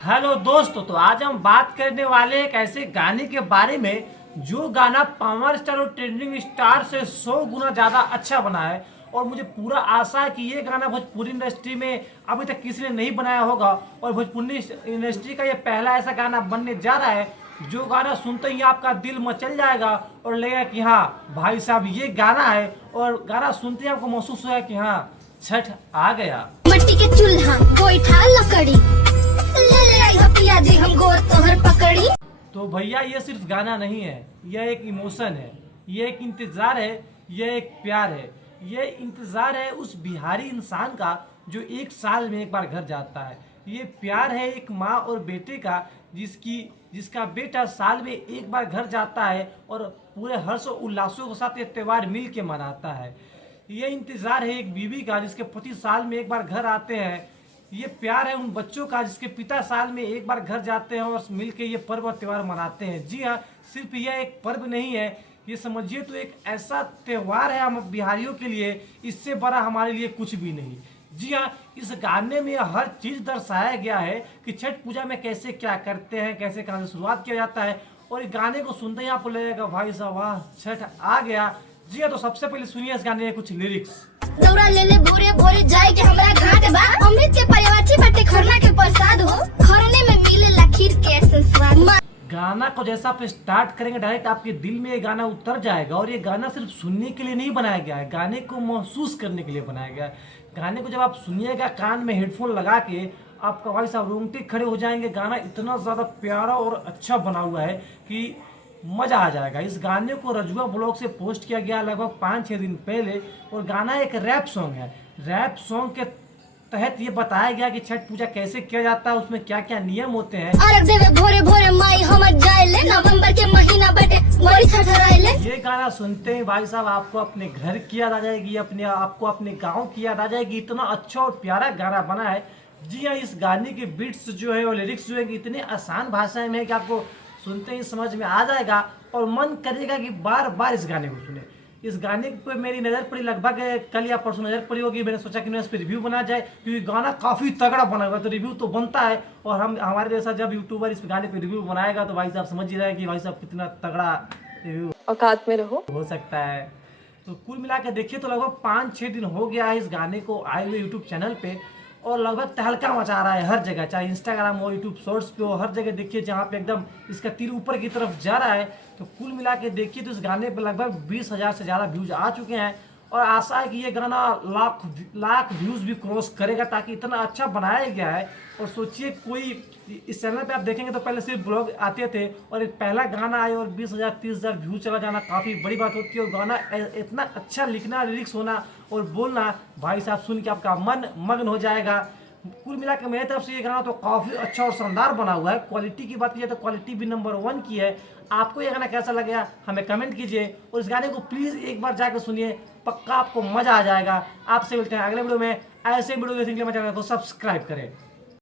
Hello दोस्तों, तो आज हम बात करने वाले एक ऐसे गाने के बारे में जो गाना पावर स्टार और ट्रेंडिंग स्टार से 100 गुना ज्यादा अच्छा बना है। और मुझे पूरा आशा है कि ये गाना भोजपुरी इंडस्ट्री में अभी तक किसी ने नहीं बनाया होगा और भोजपुरी इंडस्ट्री का ये पहला ऐसा गाना बनने जा रहा है जो गाना सुनते ही आपका दिल मचल जाएगा और लगेगा कि हाँ भाई साहब ये गाना है। और गाना सुनते ही आपको महसूस होगा कि हाँ छठ आ गया। मट्टी के चूल्हा गोईठा लकड़ी ले ले आई हपिया जी हम गोर तोहर पकड़ी। तो भैया ये सिर्फ गाना नहीं है, यह एक इमोशन है, यह एक इंतजार है, यह एक प्यार है। यह इंतजार है उस बिहारी इंसान का जो एक साल में एक बार घर जाता है। ये प्यार है एक माँ और बेटे का जिसका बेटा साल में एक बार घर जाता है और पूरे हर्ष और उल्लासों के साथ ये त्यौहार मिल के मनाता है। ये इंतजार है एक बीवी का जिसके पति साल में एक बार घर आते हैं। ये प्यार है उन बच्चों का जिसके पिता साल में एक बार घर जाते हैं और मिलके ये पर्व और त्यौहार मनाते हैं। जी हाँ, सिर्फ यह एक पर्व नहीं है, ये समझिए तो एक ऐसा त्यौहार है हम बिहारियों के लिए, इससे बड़ा हमारे लिए कुछ भी नहीं। जी हाँ, इस गाने में हर चीज दर्शाया गया है कि छठ पूजा में कैसे क्या करते हैं, कैसे कहाँ से शुरुआत किया जाता है। और इस गाने को सुनते ही आपको लगेगा भाई साहब वाह छठ आ गया। जी हाँ, तो सबसे पहले सुनिए इस गाने के कुछ लिरिक्स। दौरा ले ले भोरे भोरे जाए के हमरा घाट बा अमृत के परिवाची बाटे खरना के प्रसाद हो खरने में मिलेला खीर के स्वाद। गाना को जैसा आप स्टार्ट करेंगे डायरेक्ट आपके दिल में ये गाना उतर जाएगा। और ये गाना सिर्फ सुनने के लिए नहीं बनाया गया है, गाने को महसूस करने के लिए बनाया गया है। गाने को जब आप सुनिएगा कान में हेडफोन लगा के आपका भाई साहब रोंगटे खड़े हो जाएंगे। गाना इतना ज़्यादा प्यारा और अच्छा बना हुआ है कि मज़ा आ जाएगा। इस गाने को रजुआ ब्लॉग से पोस्ट किया गया लगभग 5-6 दिन पहले। और गाना एक रैप सॉन्ग है। रैप सॉन्ग के तहत ये बताया गया कि छठ पूजा कैसे किया जाता है, उसमें क्या क्या नियम होते हैं। अरग देवे भोरे भोरे माई हमर जाएले नवंबर के महीना बटे मोरी छठराइले। ये गाना सुनते ही भाई साहब आपको अपने घर की याद आ जाएगी, आपको अपने गांव की याद आ जाएगी। इतना अच्छा और प्यारा गाना बना है। जी हाँ, इस गाने के बीट्स जो है और लिरिक्स जो है इतने आसान भाषा में है कि आपको सुनते ही समझ में आ जाएगा और मन करेगा कि बार बार इस गाने को सुने। इस गाने पे मेरी नज़र पड़ी लगभग कल या परसों नज़र पड़ी होगी। मैंने सोचा कि मैं इस पर रिव्यू बना जाए क्योंकि गाना काफ़ी तगड़ा बना हुआ है, तो रिव्यू तो बनता है। और हमारे जैसा जब यूट्यूबर इस गाने पे रिव्यू बनाएगा तो भाई साहब समझ ही रहे कि भाई साहब कितना तगड़ा रिव्यू औकात में रहो हो सकता है। तो कुल मिला के देखिए तो लगभग 5-6 दिन हो गया है इस गाने को आए हुए यूट्यूब चैनल पे और लगभग तहलका मचा रहा है हर जगह, चाहे इंस्टाग्राम हो, यूट्यूब शॉर्ट्स पे हो, हर जगह देखिए जहाँ पे एकदम इसका तीर ऊपर की तरफ जा रहा है। तो कुल मिला के देखिए तो इस गाने पे लगभग 20,000 से ज़्यादा व्यूज आ चुके हैं और आशा है कि ये गाना लाख व्यूज़ भी क्रॉस करेगा, ताकि इतना अच्छा बनाया गया है। और सोचिए कोई इस चैनल पे आप देखेंगे तो पहले सिर्फ ब्लॉग आते थे और एक पहला गाना आए और 20,000 30,000 व्यू चला जाना काफ़ी बड़ी बात होती है। और गाना इतना अच्छा लिखना, लिरिक्स होना और बोलना, भाई साहब सुन के आपका मन मग्न हो जाएगा। कुल मिला के मेरी तरफ से ये गाना तो काफ़ी अच्छा और शानदार बना हुआ है। क्वालिटी की बात की जाए तो क्वालिटी भी नंबर 1 की है। आपको ये गाना कैसा लगा हमें कमेंट कीजिए और इस गाने को प्लीज़ एक बार जाकर सुनिए, पक्का आपको मज़ा आ जाएगा। आपसे मिलते हैं अगले वीडियो में। ऐसे वीडियो देखने के लिए मेरे चैनल को सब्सक्राइब करें।